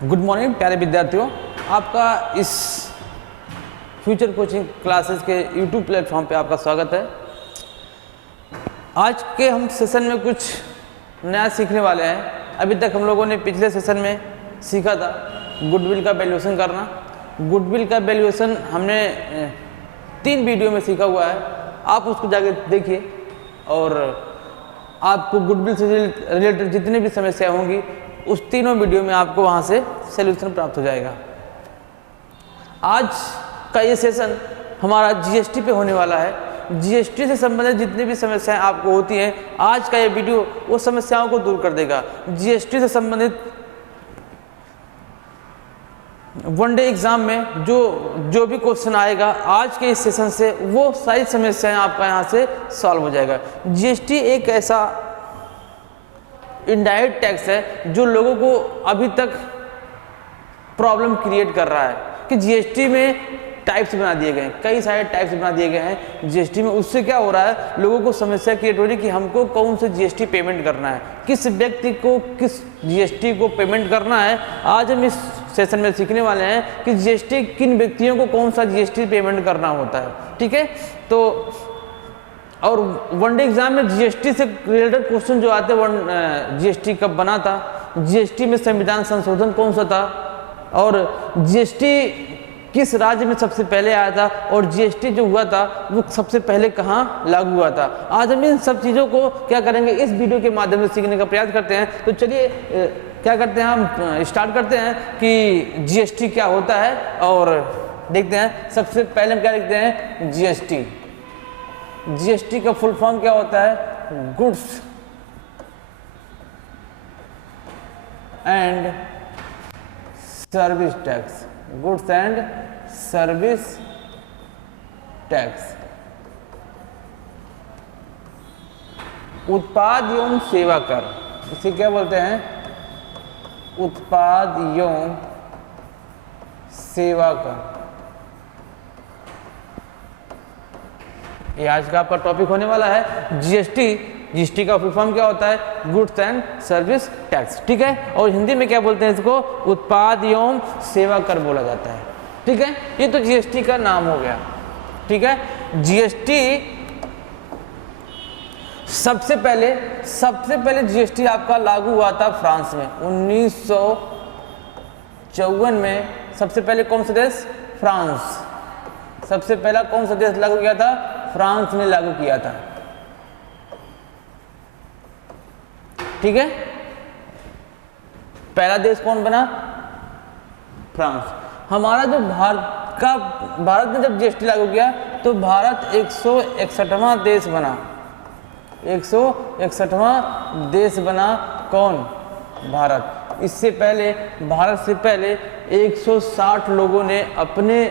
Good morning प्यारे विद्यार्थियों, आपका इस फ्यूचर कोचिंग क्लासेस के यूट्यूब प्लेटफॉर्म पे आपका स्वागत है। आज के हम सेशन में कुछ नया सीखने वाले हैं। अभी तक हम लोगों ने पिछले सेशन में सीखा था गुडविल का वैल्यूएशन करना। गुडविल का वैल्यूएशन हमने 3 वीडियो में सीखा हुआ है, आप उसको जाके देखिए और आपको गुडविल से रिलेटेड जितनी भी समस्या होंगी उस तीनों वीडियो में आपको वहाँ से सलूशन प्राप्त हो जाएगा। आज का ये सेशन हमारा जीएसटी पे होने वाला है। जीएसटी से संबंधित जितनी भी समस्याएं आपको होती हैं, आज का ये वीडियो वो समस्याओं को दूर कर देगा। जीएसटी से संबंधित वनडे एग्जाम में जो भी क्वेश्चन आएगा आज के इस सेशन से, वो सारी समस्याएं आपका यहाँ से सॉल्व हो जाएगा। जीएसटी एक ऐसा इनडायरेक्ट टैक्स है जो लोगों को अभी तक प्रॉब्लम क्रिएट कर रहा है कि जीएसटी में टाइप्स बना दिए गए हैं, कई सारे टाइप्स बना दिए गए हैं जीएसटी में। उससे क्या हो रहा है, लोगों को समस्या क्रिएट हो रही है कि हमको कौन से जीएसटी पेमेंट करना है, किस व्यक्ति को किस जीएसटी को पेमेंट करना है। आज हम इस सेशन में सीखने वाले हैं कि जीएसटी किन व्यक्तियों को कौन सा जीएसटी पेमेंट करना होता है। ठीक है, तो और वनडे एग्जाम में जीएसटी से रिलेटेड क्वेश्चन जो आते हैं, जीएसटी कब बना था, जीएसटी में संविधान संशोधन कौन सा था, और जीएसटी किस राज्य में सबसे पहले आया था, और जीएसटी जो हुआ था वो सबसे पहले कहाँ लागू हुआ था। आज हम इन सब चीज़ों को क्या करेंगे, इस वीडियो के माध्यम से सीखने का प्रयास करते हैं। तो चलिए क्या करते हैं, हम स्टार्ट करते हैं कि जीएसटी क्या होता है और देखते हैं। सबसे पहले हम क्या लिखते हैं, जीएसटी। जीएसटी का फुल फॉर्म क्या होता है, goods and service tax. Goods and service tax. उत्पाद एवं सेवा कर, इसे क्या बोलते हैं, उत्पाद एवं सेवा कर। ये आज का आपका टॉपिक होने वाला है जीएसटी। जीएसटी का फुल फॉर्म क्या होता है, गुड्स एंड सर्विस टैक्स। ठीक है, और हिंदी में क्या बोलते हैं इसको, उत्पाद एवं सेवा कर बोला जाता है। ठीक है, ये तो जीएसटी का नाम हो गया। ठीक है, जीएसटी सबसे पहले जीएसटी आपका लागू हुआ था फ्रांस में 1954 में। सबसे पहले कौन सा देश, फ्रांस। सबसे पहला कौन सा देश लागू किया था, फ्रांस ने लागू किया था। ठीक है, पहला देश कौन बना, फ्रांस। हमारा जो भारत ने जब जीएसटी लागू किया तो भारत 161वां देश बना। 161वां देश बना कौन, भारत। इससे पहले भारत से पहले 160 लोगों ने अपने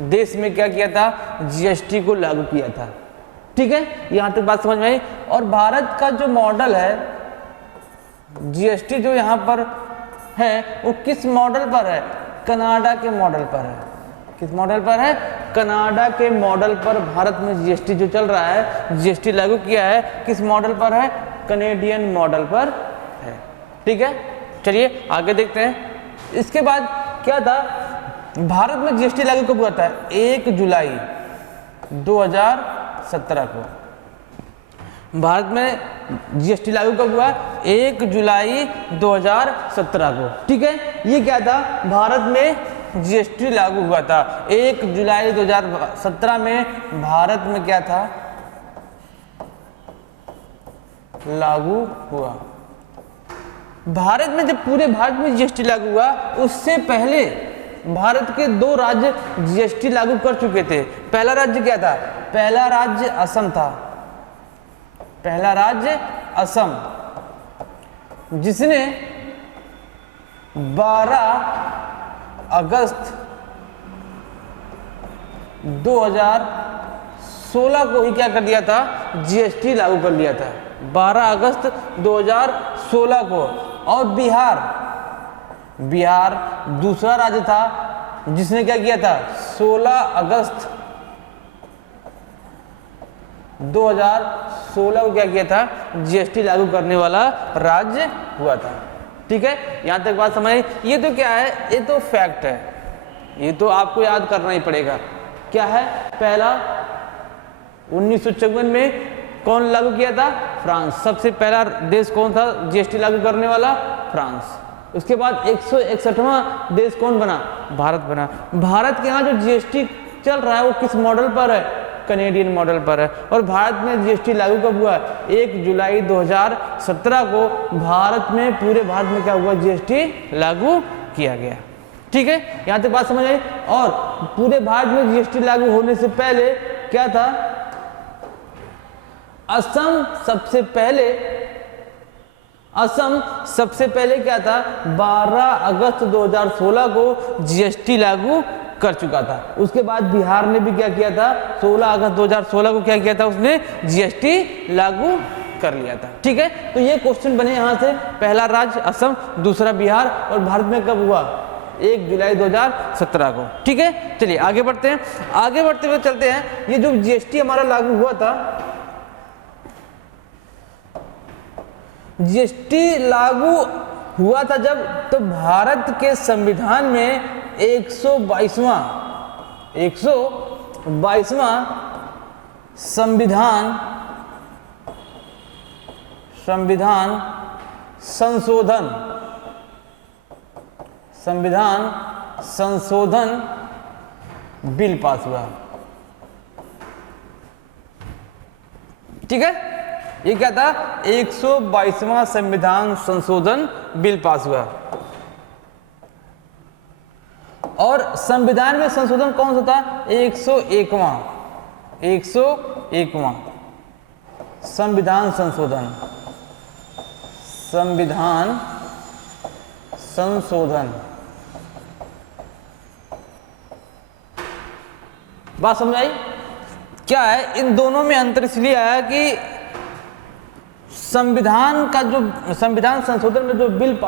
देश में क्या किया था, जीएसटी को लागू किया था। ठीक है, यहां तक बात समझ में आई। और भारत का जो मॉडल है, जीएसटी जो यहां पर है वो किस मॉडल पर है, कनाडा के मॉडल पर है। किस मॉडल पर है, कनाडा के मॉडल पर भारत में जीएसटी जो चल रहा है, जीएसटी लागू किया है, किस मॉडल पर है, कनेडियन मॉडल पर है। ठीक है, चलिए आगे देखते हैं। इसके बाद क्या था, भारत में जीएसटी लागू कब हुआ था, 1 जुलाई 2017 को। भारत में जीएसटी लागू कब हुआ, 1 जुलाई 2017 को। ठीक है, ये क्या था, भारत में जीएसटी लागू हुआ था 1 जुलाई 2017 में। भारत में क्या था, लागू हुआ। भारत में जब पूरे भारत में जीएसटी लागू हुआ, उससे पहले भारत के 2 राज्य जीएसटी लागू कर चुके थे। पहला राज्य क्या था, पहला राज्य असम था। पहला राज्य असम, जिसने 12 अगस्त 2016 को ही क्या कर दिया था, जीएसटी लागू कर लिया था। 12 अगस्त 2016 को। और बिहार दूसरा राज्य था जिसने क्या किया था, 16 अगस्त 2016 को क्या किया था, जीएसटी लागू करने वाला राज्य हुआ था। ठीक है, यहाँ तक बात समझ आई। ये तो क्या है, ये तो फैक्ट है, ये तो आपको याद करना ही पड़ेगा। क्या है, पहला 1954 में कौन लागू किया था? फ्रांस। सबसे पहला देश कौन था जीएसटी लागू करने वाला? फ्रांस। उसके बाद 161वां देश कौन बना? भारत बना। भारत के यहाँ जो जीएसटी चल रहा है वो किस मॉडल पर है? कनेडियन मॉडल पर है। और भारत में जीएसटी लागू कब हुआ? 1 जुलाई 2017 को भारत में, पूरे भारत में क्या हुआ? जीएसटी लागू किया गया। ठीक है, यहाँ तक बात समझ आई। और पूरे भारत में जीएसटी लागू होने से पहले क्या था? असम सबसे पहले क्या था? 12 अगस्त 2016 को जीएसटी लागू कर चुका था। उसके बाद बिहार ने भी क्या किया था? 16 अगस्त 2016 को क्या किया था? उसने जीएसटी लागू कर लिया था। ठीक है, तो ये क्वेश्चन बने यहाँ से, पहला राज्य असम, दूसरा बिहार, और भारत में कब हुआ? 1 जुलाई 2017 को। ठीक है, चलिए आगे बढ़ते हैं। आगे बढ़ते हुए चलते हैं, ये जो जीएसटी हमारा लागू हुआ था, जीएसटी लागू हुआ था जब, तो भारत के संविधान में 122वां संविधान संशोधन बिल पास हुआ। ठीक है, ये क्या था? 122वां संविधान संशोधन बिल पास हुआ। और संविधान में संशोधन कौन सा था? 101वां संविधान संशोधन। बात समझ आई? क्या है, इन दोनों में अंतर इसलिए आया कि संविधान संशोधन में जो बिल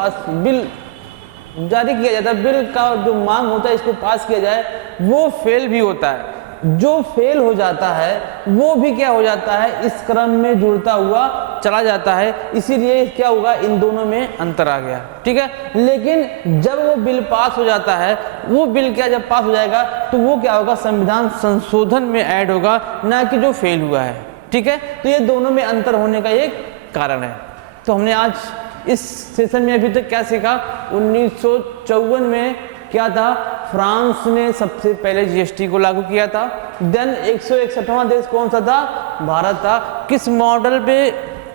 जारी किया जाता है, बिल का जो मांग होता है इसको पास किया जाए, वो फेल भी होता है। जो फेल हो जाता है वो भी क्या हो जाता है? इस क्रम में जुड़ता हुआ चला जाता है। इसीलिए क्या होगा? इन दोनों में अंतर आ गया। ठीक है, लेकिन जब वो बिल पास हो जाता है, वो बिल क्या जब पास हो जाएगा तो वो क्या होगा? संविधान संशोधन में ऐड होगा, ना कि जो फेल हुआ है। ठीक है, तो ये दोनों में अंतर होने का एक कारण है। तो हमने आज इस सेशन में अभी तक क्या सीखा? 1954 में क्या था? फ्रांस ने सबसे पहले जीएसटी को लागू किया था। देन 161वां देश कौन सा था? भारत था। किस मॉडल पे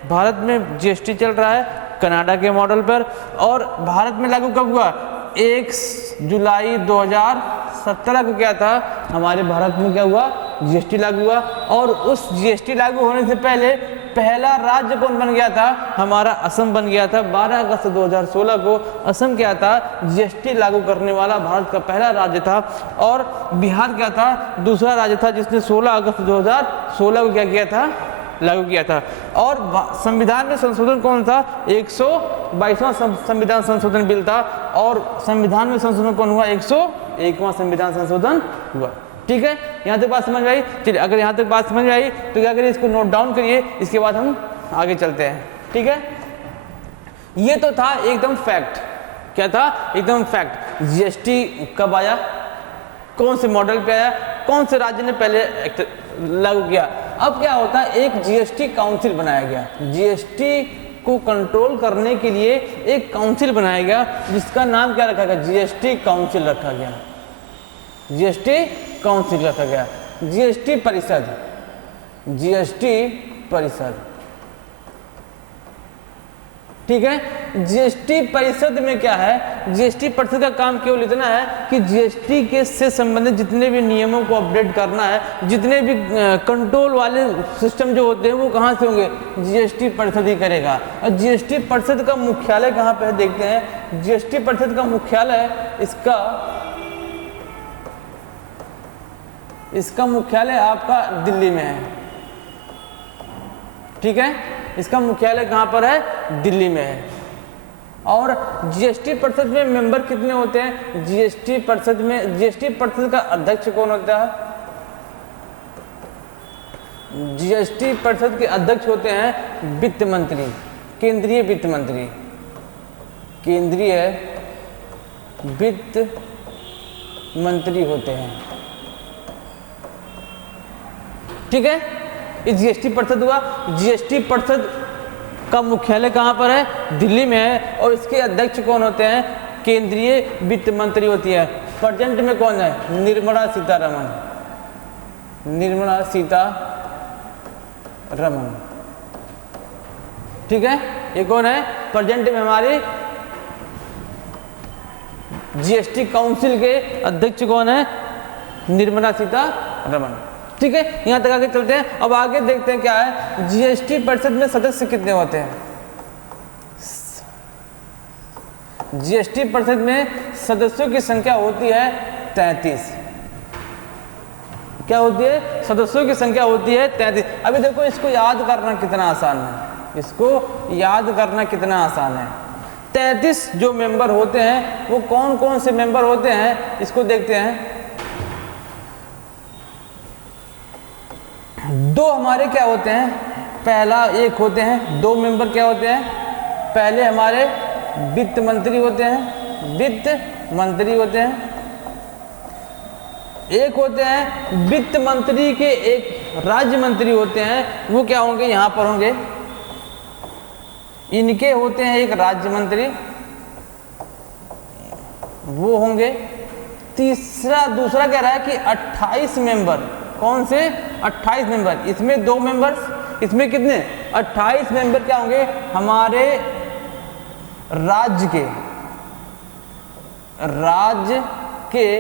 भारत में जीएसटी चल रहा है? कनाडा के मॉडल पर। और भारत में लागू कब हुआ? 1 जुलाई 2017 को क्या था? हमारे भारत में क्या हुआ? जीएसटी लागू हुआ। और उस जीएसटी लागू होने से पहले पहला राज्य कौन बन गया था? हमारा असम बन गया था। 12 अगस्त 2016 को असम क्या था? जीएसटी लागू करने वाला भारत का पहला राज्य था। और बिहार क्या था? दूसरा राज्य था जिसने 16 अगस्त 2016 को क्या किया था? लागू किया था। और संविधान में संशोधन कौन था? 122वां संविधान संशोधन बिल था। और संविधान में संशोधन कौन हुआ? 101वां संविधान संशोधन हुआ। ठीक है, यहाँ तक बात समझ में आई? चलिए, अगर यहाँ तक बात समझ में आई तो क्या करिए? इसको नोट डाउन करिए, इसके बाद हम आगे चलते हैं। ठीक है, ये तो था एकदम फैक्ट। क्या था? एकदम फैक्ट। जीएसटी कब आया, कौन से मॉडल पे आया, कौन से राज्य ने पहले लागू किया। अब क्या होता है? एक जीएसटी काउंसिल बनाया गया। जीएसटी को कंट्रोल करने के लिए एक काउंसिल बनाया गया, जिसका नाम क्या रखा गया? जीएसटी काउंसिल रखा गया। जीएसटी काउंसिल रखा गया। जीएसटी परिषद। ठीक है, जीएसटी परिषद में क्या है? जीएसटी परिषद का काम केवल इतना है कि जीएसटी के से संबंधित जितने भी नियमों को अपडेट करना है, जितने भी कंट्रोल वाले सिस्टम जो होते हैं वो कहाँ से होंगे? जीएसटी परिषद ही करेगा। और जीएसटी परिषद का मुख्यालय कहाँ पे है? देखते हैं। जीएसटी परिषद का मुख्यालय इसका मुख्यालय आपका दिल्ली में है। ठीक है, इसका मुख्यालय कहाँ पर है? दिल्ली में है। और जीएसटी परिषद में मेंबर कितने होते हैं? जीएसटी परिषद का अध्यक्ष कौन होता है? जीएसटी परिषद के अध्यक्ष होते हैं वित्त मंत्री, केंद्रीय वित्त मंत्री। केंद्रीय वित्त मंत्री होते हैं। ठीक है, ये जीएसटी परिषद हुआ। जीएसटी परिषद का मुख्यालय कहाँ पर है? दिल्ली में है। और इसके अध्यक्ष कौन होते हैं? केंद्रीय वित्त मंत्री होती है। प्रेजेंट में कौन है? निर्मला सीतारमण। निर्मला सीतारमण, ठीक है, ये कौन है? प्रेजेंट में हमारी जीएसटी काउंसिल के अध्यक्ष कौन है? निर्मला सीतारमण। ठीक है, यहां तक आगे चलते हैं। अब आगे देखते हैं क्या है। जीएसटी परिषद में सदस्य कितने होते हैं? जीएसटी परिषद में सदस्यों की संख्या होती है 33। क्या होती है? सदस्यों की संख्या होती है 33। अभी देखो, इसको याद करना कितना आसान है। इसको याद करना कितना आसान है। 33 जो मेंबर होते हैं वो कौन कौन से मेंबर होते हैं, इसको देखते हैं। दो हमारे क्या होते हैं? पहला एक होते हैं, दो मेंबर क्या होते हैं? पहले हमारे वित्त मंत्री होते हैं, वित्त मंत्री होते हैं। एक होते हैं वित्त मंत्री के एक राज्य मंत्री होते हैं, वो क्या होंगे? यहां पर होंगे। इनके होते हैं एक राज्य मंत्री, वो होंगे। दूसरा कह रहा है कि 28 मेंबर। कौन से? 28 मेंबर। इसमें 2 मेंबर्स, इसमें कितने? 28 मेंबर क्या होंगे? हमारे राज्य के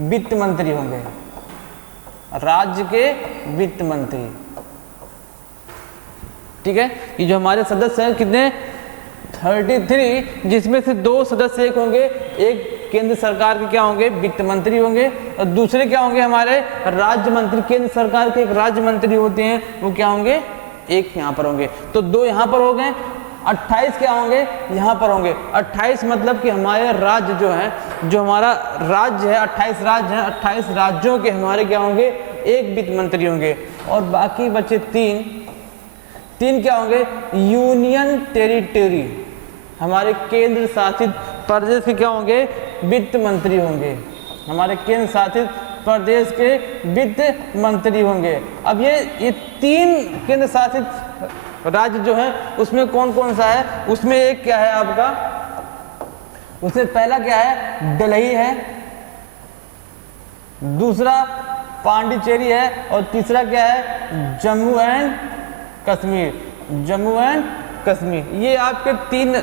वित्त मंत्री होंगे। राज्य के वित्त मंत्री, ठीक है। ये जो हमारे सदस्य हैं कितने? 33, जिसमें से 2 सदस्य एक होंगे, एक केंद्र सरकार के क्या होंगे? वित्त मंत्री होंगे। और दूसरे क्या होंगे? हमारे राज्य मंत्री। केंद्र सरकार के एक राज्य मंत्री होते हैं, वो क्या होंगे? एक यहाँ पर होंगे। तो 2 यहाँ पर हो गए। 28 क्या होंगे? यहाँ पर होंगे। 28 मतलब कि हमारे राज्य जो है, जो हमारा राज्य है, 28 राज्य हैं, 28 राज्यों के हमारे क्या होंगे? एक वित्त मंत्री होंगे। और बाकी बचे 3 क्या होंगे? यूनियन टेरिटरी, हमारे केंद्र शासित प्रदेश के क्या होंगे? वित्त मंत्री होंगे। हमारे केंद्र शासित प्रदेश के वित्त मंत्री होंगे। अब ये 3 केंद्र शासित राज्य जो है, उसमें कौन कौन सा है? उसमें एक क्या है आपका? उसमें पहला क्या है? दिल्ली है, दूसरा पांडिचेरी है, और तीसरा क्या है? जम्मू एंड कश्मीर। जम्मू एंड कश्मीर, ये आपके 3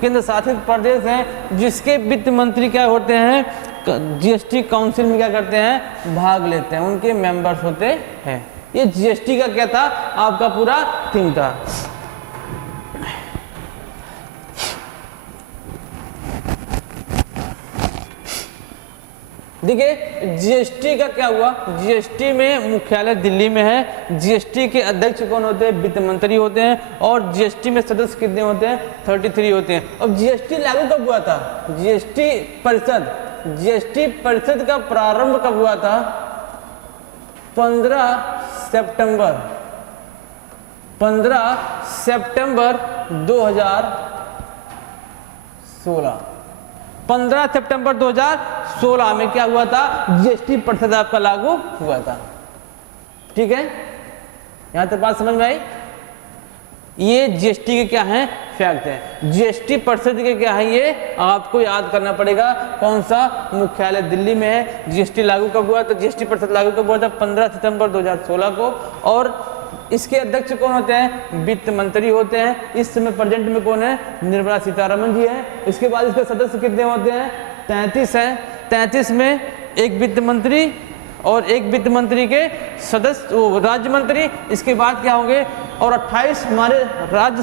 केंद्र शासित प्रदेश हैं, जिसके वित्त मंत्री क्या होते हैं? जीएसटी काउंसिल में क्या करते हैं? भाग लेते हैं, उनके मेंबर्स होते हैं। ये जीएसटी का क्या था? आपका पूरा थीम था। देखिए, जीएसटी का क्या हुआ? जीएसटी में मुख्यालय दिल्ली में है। जीएसटी के अध्यक्ष कौन होते हैं? वित्त मंत्री होते हैं। और जीएसटी में सदस्य कितने होते हैं? 33 होते हैं। अब जीएसटी लागू कब हुआ था? जीएसटी परिषद का प्रारंभ कब हुआ था? 15 सितंबर 2016। 15 सितंबर 2016 में क्या हुआ था? जीएसटी परिषद आपका लागू हुआ था। ठीक है, यहां तक बात समझ में आई? ये जीएसटी के क्या हैं? फैक्ट हैं। जीएसटी परिषद के क्या है? ये आपको याद करना पड़ेगा। कौन सा? मुख्यालय दिल्ली में है। जीएसटी लागू कब हुआ? तो जीएसटी परिषद लागू कब हुआ था? 15 सितंबर 2016 को। और इसके अध्यक्ष कौन होते हैं? वित्त मंत्री होते हैं। इस समय प्रेजेंट में कौन है? निर्मला सीतारमण जी है। इसके बाद इसके सदस्य कितने होते हैं? 33 हैं। 33 में एक वित्त मंत्री और एक वित्त मंत्री के सदस्य राज्य मंत्री। इसके बाद क्या होंगे? और 28 हमारे राज्य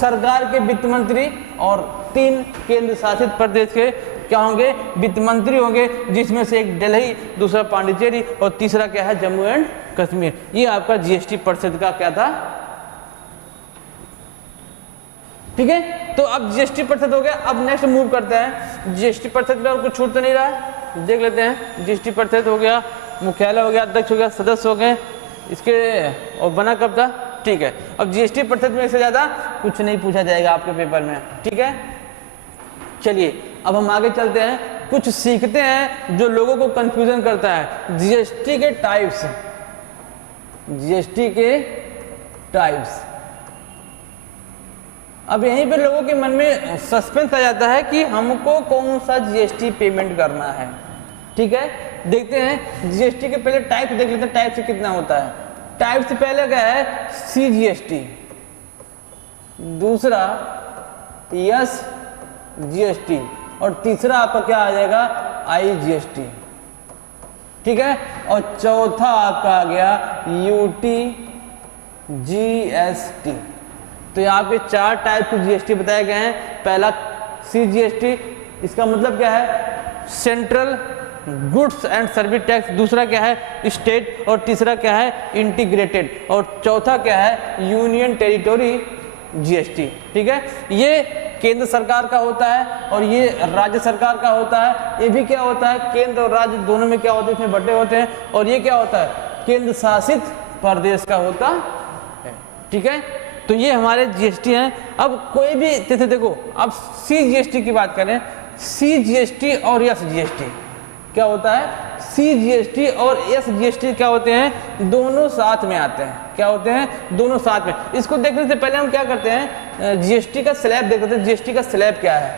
सरकार के वित्त मंत्री और 3 केंद्र शासित प्रदेश के क्या होंगे? वित्त मंत्री होंगे, जिसमें से एक दिल्ली, दूसरा पांडिचेरी और तीसरा क्या है? जम्मू एंड कश्मीर। ये आपका जीएसटी परिषद का क्या था? ठीक है, तो अब जीएसटी परिषद हो गया। अब नेक्स्ट मूव करते हैं। जीएसटी परिषद में और कुछ छूट तो नहीं रहा है? देख लेते हैं। जीएसटी परिषद हो गया, मुख्यालय हो गया, अध्यक्ष हो गया, सदस्य हो गए। इसके और बना कब था? ठीक है। अब जीएसटी प्रतिशत में इससे ज़्यादा कुछ नहीं पूछा जाएगा आपके पेपर में, ठीक है। चलिए अब हम आगे चलते हैं, कुछ सीखते हैं जो लोगों को कंफ्यूजन करता है। जीएसटी के टाइप्स, जीएसटी के टाइप्स। अब यहीं पे लोगों के मन में सस्पेंस आ जाता है कि हमको कौन सा जीएसटी पेमेंट करना है, ठीक है। देखते हैं जीएसटी के पहले टाइप देख लेते हैं, टाइप से कितना होता है। टाइप से पहले क्या है, सीजीएसटी, दूसरा यस जीएसटी और तीसरा आपका क्या आ जाएगा, आईजीएसटी, ठीक है। और चौथा आपका आ गया यूटी जीएसटी। तो यहाँ पे 4 टाइप के जीएसटी बताए गए हैं। पहला सीजीएसटी, इसका मतलब क्या है, central goods and service tax. दूसरा क्या है, स्टेट। और तीसरा क्या है, इंटीग्रेटेड। और चौथा क्या है, यूनियन टेरिटोरी जीएसटी, ठीक है। ये केंद्र सरकार का होता है और ये राज्य सरकार का होता है। ये भी क्या होता है, केंद्र और राज्य दोनों में क्या होते हैं, इसमें बटे होते हैं। और ये क्या होता है, केंद्र शासित प्रदेश का होता है, ठीक है। तो ये हमारे जीएसटी हैं। अब कोई भी जैसे देखो, अब सीजीएसटी की बात करें, सीजीएसटी और एसजीएसटी क्या होता है, सीजीएसटी और एसजीएसटी क्या होते हैं, दोनों साथ में आते हैं। क्या होते हैं, दोनों साथ में। इसको देखने से पहले हम क्या करते हैं, जीएसटी का स्लैब देख लेते हैं। जीएसटी का स्लैब क्या है,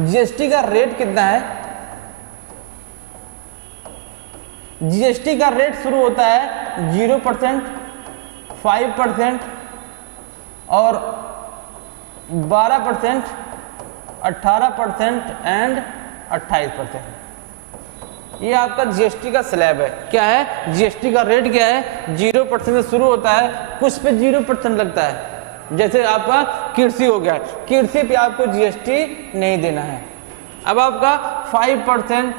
जीएसटी का रेट कितना है। जीएसटी का रेट शुरू होता है 0%, 5% और 12%, 18% एंड 28%। ये आपका जीएसटी का स्लैब है। क्या है, जीएसटी का रेट क्या है, 0% से शुरू होता है, कुछ पे 0% लगता है। जैसे आपका कृषि हो गया, कृषि पे आपको जीएसटी नहीं देना है। अब आपका 5%,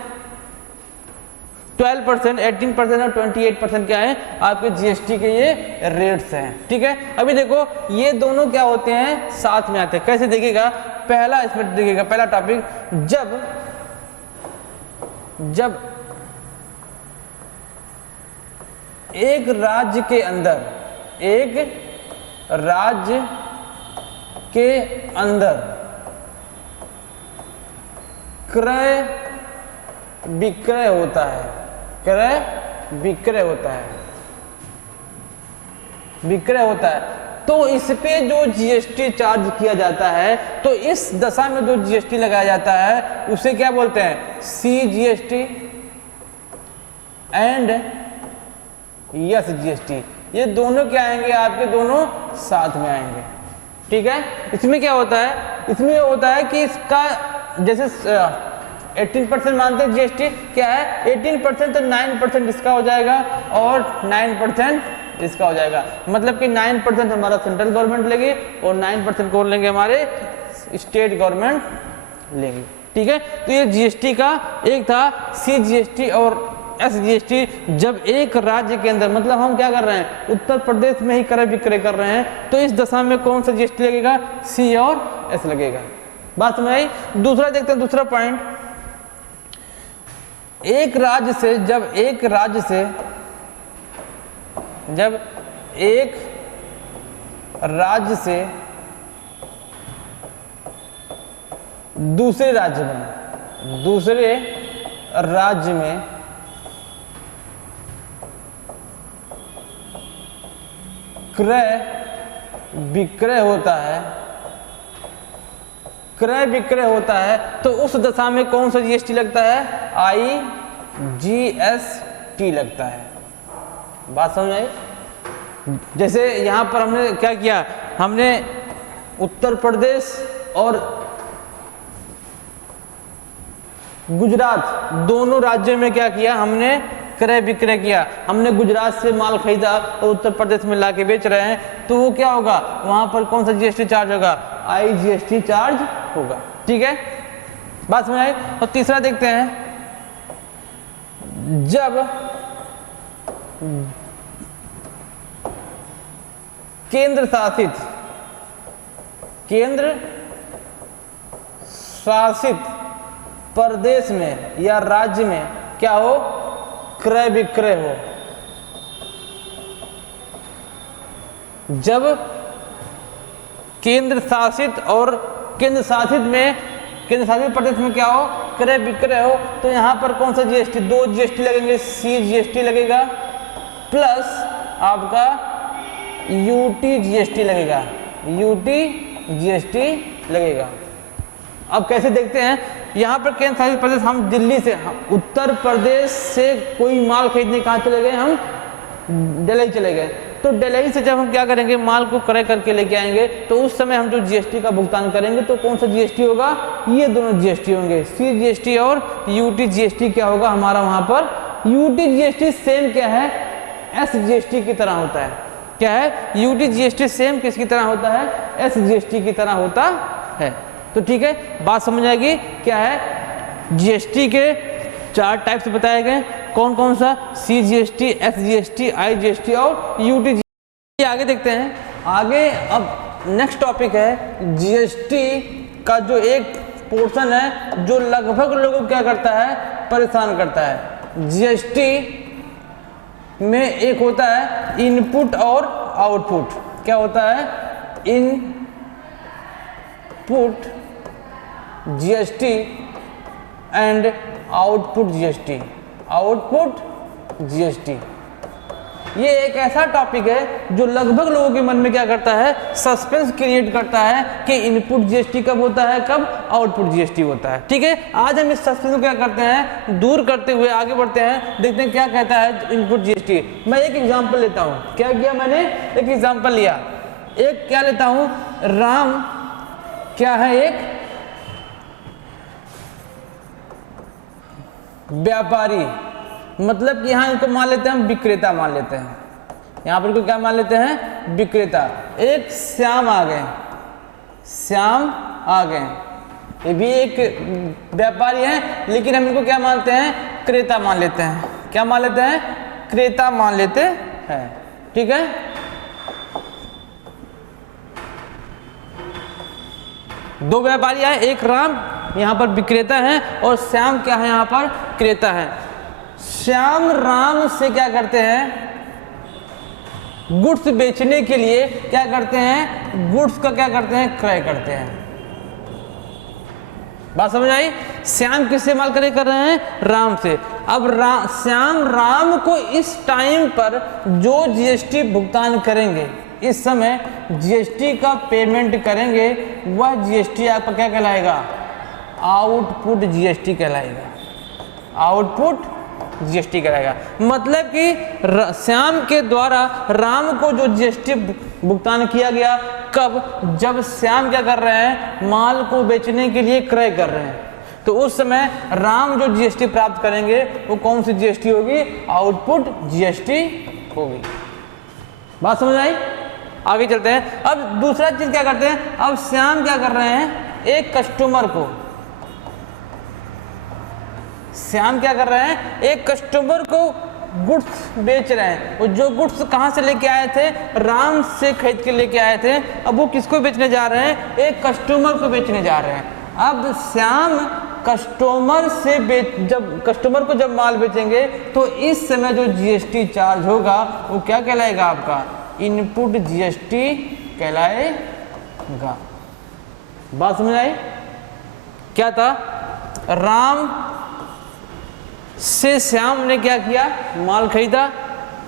12%, 18% और 28% क्या है, आपके जीएसटी के ये रेट्स हैं, ठीक है। अभी देखो ये दोनों क्या होते हैं, साथ में आते हैं। कैसे देखिएगा, पहला इसमें देखिएगा, पहला टॉपिक, जब एक राज्य के अंदर, एक राज्य के अंदर क्रय विक्रय होता है, क्रय विक्रय होता है, विक्रय होता है, तो इस पे जो जीएसटी चार्ज किया जाता है, तो इस दशा में जो जीएसटी लगाया जाता है उसे क्या बोलते हैं, सीजीएसटी एंड एसजीएसटी। ये दोनों क्या आएंगे, आपके दोनों साथ में आएंगे, ठीक है। इसमें क्या होता है, इसमें होता है कि इसका जैसे 18% मानते हैं जीएसटी, क्या है 18%, तो 9% इसका हो जाएगा और 9% इसका हो जाएगा। मतलब कि 9% हमारा सेंट्रल गवर्नमेंट लेगी और 9% कौन लेंगे, हमारे स्टेट गवर्नमेंट लेंगे, ठीक है। तो ये जीएसटी का एक था, सीजीएसटी और एसजीएसटी। जब एक राज्य के अंदर, मतलब हम क्या कर रहे हैं, उत्तर प्रदेश में ही क्रय विक्रय कर रहे हैं, तो इस दशा में कौन सा जीएसटी लगेगा, सी और एस लगेगा। बात समझ आई। दूसरा देखते हैं, दूसरा पॉइंट, एक राज्य से जब एक राज्य से दूसरे राज्य में क्रय विक्रय होता है, तो उस दशा में कौन सा जीएसटी लगता है, आईजीएसटी लगता है। बात समझ आई। जैसे यहां पर हमने क्या किया, हमने उत्तर प्रदेश और गुजरात दोनों राज्यों में क्या किया, हमने क्रय विक्रय किया। हमने गुजरात से माल खरीदा और उत्तर प्रदेश में लाके बेच रहे हैं, तो वो क्या होगा, वहां पर कौन सा जीएसटी चार्ज होगा, आईजीएसटी चार्ज होगा, ठीक है। बात समझ आई। और तीसरा देखते हैं, जब केंद्र शासित प्रदेश में या राज्य में क्या हो, क्रय विक्रय हो, जब केंद्र शासित प्रदेश में क्या हो, क्रय विक्रय हो, तो यहाँ पर कौन सा जीएसटी, 2 जीएसटी लगेंगे, CGST लगेगा प्लस आपका UT GST लगेगा, UT GST लगेगा। अब कैसे देखते हैं, यहाँ पर केंद्र शासित प्रदेश, हम दिल्ली से, उत्तर प्रदेश से कोई माल खरीदने कहाँ चले गए, हम दिल्ली चले गए, तो दिल्ली से जब हम क्या करेंगे, माल को क्रय करके लेके आएंगे, तो उस समय हम जो जीएसटी का भुगतान करेंगे तो कौन सा जीएसटी होगा, ये दोनों जीएसटी होंगे, CGST और UT GST क्या होगा हमारा वहाँ पर, UT GST सेम क्या है, SGST की तरह होता है। क्या है, UT GST सेम किसकी तरह होता है, SGST की तरह होता है। तो ठीक है, बात समझ आएगी। क्या है, GST के 4 टाइप्स बताए गए, कौन कौन सा, CGST, SGST, IGST और UT GST। आगे देखते हैं, आगे अब नेक्स्ट टॉपिक है GST का जो एक पोर्शन है जो लगभग लोगों को क्या करता है, परेशान करता है। GST में एक होता है इनपुट और आउटपुट। क्या होता है, input GST and output GST, output GST। ये एक ऐसा टॉपिक है जो लगभग लोगों के मन में क्या करता है, सस्पेंस क्रिएट करता है कि इनपुट GST कब होता है, कब आउटपुट GST होता है। ठीक है, आज हम इस सस्पेंस को क्या करते हैं, दूर करते हुए आगे बढ़ते हैं, देखते हैं क्या कहता है इनपुट GST। मैं एक एग्जांपल लेता हूं। क्या किया मैंने, एक एग्जांपल लिया। एक क्या लेता हूं, राम क्या है, एक व्यापारी, मतलब कि यहाँ इनको मान लेते हैं हम विक्रेता मान लेते हैं, यहाँ पर इनको क्या मान लेते हैं, विक्रेता। एक श्याम आ गए, श्याम आ गए, ये भी एक व्यापारी है, लेकिन हम इनको क्या मानते हैं, क्रेता मान लेते हैं। क्या मान लेते हैं, क्रेता मान लेते हैं। ठीक है, दो व्यापारी है, एक राम यहाँ पर विक्रेता है और श्याम क्या है, यहाँ पर क्रेता है। श्याम राम से क्या करते हैं, गुड्स बेचने के लिए क्या करते हैं, गुड्स का क्या करते हैं, क्रय करते हैं। बात समझ आई, श्याम किससे माल क्रय कर रहे हैं, राम से। अब श्याम राम को इस टाइम पर जो GST भुगतान करेंगे, इस समय GST का पेमेंट करेंगे, वह GST आपका क्या कहलाएगा, आउटपुट GST कहलाएगा, आउटपुट GST कराएगा। मतलब कि श्याम के द्वारा राम को जो GST भुगतान किया गया, कब, जब श्याम क्या कर रहे हैं, माल को बेचने के लिए क्रय कर रहे हैं, तो उस समय राम जो GST प्राप्त करेंगे वो कौन सी GST होगी, आउटपुट GST होगी। बात समझ आई, आगे चलते हैं। अब दूसरा चीज क्या करते हैं, अब श्याम क्या कर रहे हैं, एक कस्टमर को, श्याम क्या कर रहे हैं, एक कस्टमर को गुड्स बेच रहे हैं। वो जो गुड्स कहाँ से लेके आए थे, राम से खरीद के लेके आए थे, अब वो किसको बेचने जा रहे हैं, एक कस्टमर को बेचने जा रहे हैं। अब श्याम कस्टमर से जब कस्टमर को जब माल बेचेंगे तो इस समय जो GST चार्ज होगा वो क्या कहलाएगा, आपका इनपुट GST कहलाएगा। बात समझ आई, क्या था, राम से श्याम ने क्या किया, माल खरीदा,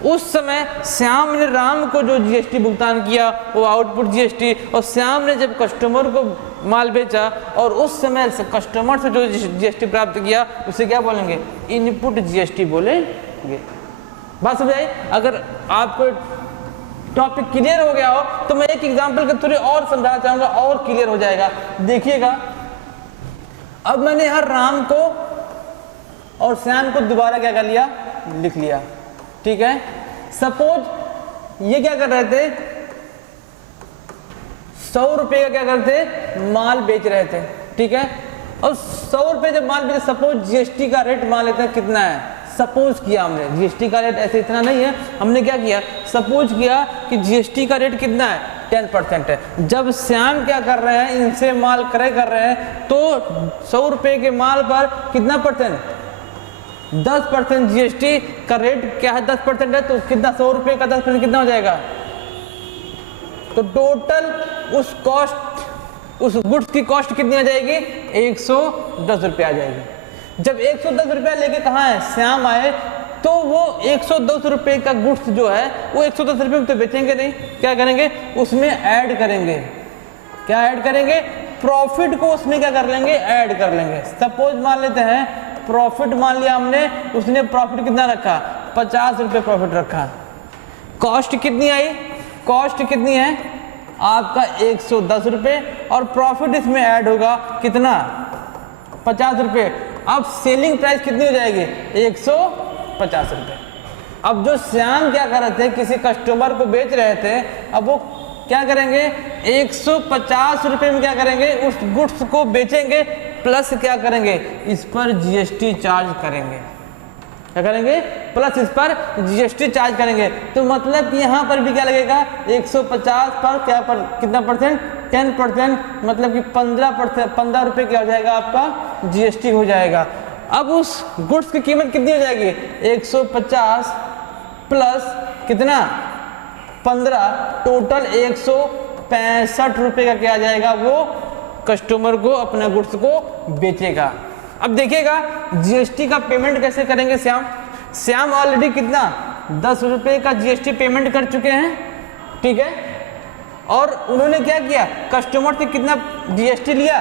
उस समय श्याम ने राम को जो GST भुगतान किया वो आउटपुट GST, और श्याम ने जब कस्टमर को माल बेचा और उस समय से कस्टमर से जो GST प्राप्त किया उसे क्या बोलेंगे, इनपुट GST बोलेंगे। बात समझ आई। अगर आपको टॉपिक क्लियर हो गया हो तो मैं एक एग्जांपल के थ्रू और समझाना चाहूंगा और क्लियर हो जाएगा। देखिएगा, अब मैंने यहाँ राम को और श्याम को दोबारा क्या कर लिया, लिख लिया। ठीक है, सपोज ये क्या कर रहे थे, 100 रुपए का क्या करते, माल बेच रहे थे। ठीक है, और 100 रुपए जब माल बेचे, सपोज GST का रेट मान लेते हैं कितना है, सपोज किया हमने, GST का रेट ऐसे इतना नहीं है, हमने क्या किया, सपोज किया कि GST का रेट कितना है, 10% है। जब श्याम क्या कर रहे हैं, इनसे माल क्रय कर रहे हैं, तो 100 रुपए के माल पर कितना परसेंट, 10% GST का रेट क्या है, 10% है, तो कितना, 100 रुपए का 10% कितना हो जाएगा, तो टोटल उस कॉस्ट, उस गुड्स की कॉस्ट कितनी आ जाएगी? 110 रुपये आ जाएगी। जब 110 रुपया लेके कहाँ है? श्याम आए, तो वो 110 रुपये का गुड्स जो है वो 110 रुपये में तो बेचेंगे नहीं, क्या करेंगे? उसमें ऐड करेंगे। क्या ऐड करेंगे? प्रॉफिट को उसमें क्या कर लेंगे? ऐड कर लेंगे। सपोज मान लेते हैं प्रॉफिट मान लिया हमने, उसने प्रॉफिट कितना रखा? 50 रुपये प्रॉफिट रखा। कॉस्ट कितनी आई? कॉस्ट कितनी है आपका? 110 रुपये, और प्रॉफिट इसमें ऐड होगा कितना? 50 रुपये। अब सेलिंग प्राइस कितनी हो जाएगी? 150 रुपये। अब जो श्याम क्या कर रहे थे, किसी कस्टमर को बेच रहे थे, अब वो क्या करेंगे? 150 रुपये में क्या करेंगे? उस गुड्स को बेचेंगे, प्लस क्या करेंगे? इस पर जीएसटी चार्ज करेंगे। क्या करेंगे? प्लस इस पर जीएसटी चार्ज करेंगे। तो मतलब कि यहाँ पर भी क्या लगेगा? 150 पर क्या पर कितना परसेंट? 10%, मतलब कि 15 रुपये क्या हो जाएगा आपका? जीएसटी हो जाएगा। अब उस गुड्स की कीमत कितनी हो जाएगी? 150 प्लस कितना? 15, टोटल 165 रुपये का क्या आ जाएगा? वो कस्टमर को अपना गुड्स को बेचेगा। अब देखिएगा जीएसटी का पेमेंट कैसे करेंगे श्याम? श्याम ऑलरेडी कितना? 10 रुपये का जीएसटी पेमेंट कर चुके हैं, ठीक है। और उन्होंने क्या किया? कस्टमर से कितना जीएसटी लिया?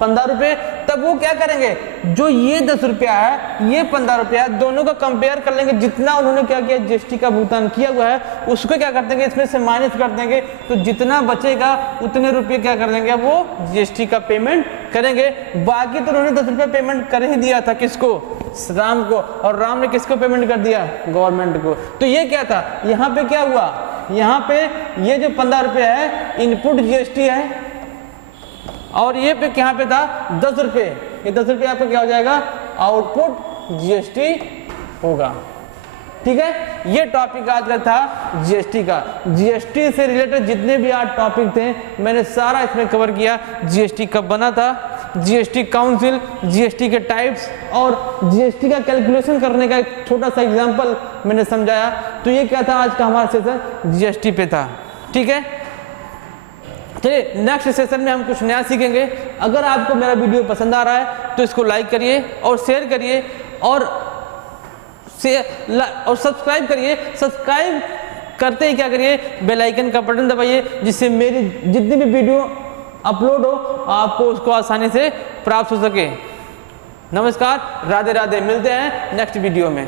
15 रुपये। तब वो क्या करेंगे? जो ये 10 रुपया है, ये 15 रुपया है, दोनों का कंपेयर कर लेंगे। जितना उन्होंने क्या किया? जीएसटी का भुगतान किया हुआ है, उसको क्या कर देंगे? इसमें से माइनस कर देंगे। तो जितना बचेगा उतने रुपये क्या कर देंगे? वो जीएसटी का पेमेंट करेंगे। बाकी तो उन्होंने 10 रुपया पेमेंट कर ही दिया था। किसको? राम को। और राम ने किसको पेमेंट कर दिया? गवर्नमेंट को। तो ये क्या था? यहाँ पे क्या हुआ? यहाँ पे ये जो 15 रुपये है इनपुट जीएसटी है, और ये पे यहाँ पे था 10 रुपये। ये 10 रुपये आपका क्या हो जाएगा? आउटपुट जीएसटी होगा, ठीक है। ये टॉपिक आज का था जीएसटी का। जीएसटी से रिलेटेड जितने भी आज टॉपिक थे मैंने सारा इसमें कवर किया। जीएसटी कब बना था, जीएसटी काउंसिल, जीएसटी के टाइप्स, और जीएसटी का कैलकुलेशन करने का एक छोटा सा एग्जांपल मैंने समझाया। तो ये क्या था आज का हमारा सेशन? जीएसटी पे था, ठीक है। चलिए नेक्स्ट सेशन में हम कुछ नया सीखेंगे। अगर आपको मेरा वीडियो पसंद आ रहा है तो इसको लाइक करिए और शेयर करिए और सब्सक्राइब करिए। सब्सक्राइब करते ही क्या करिए? बेल आइकन का बटन दबाइए, जिससे मेरी जितनी भी वीडियो अपलोड हो आपको उसको आसानी से प्राप्त हो सके। नमस्कार, राधे राधे। मिलते हैं नेक्स्ट वीडियो में।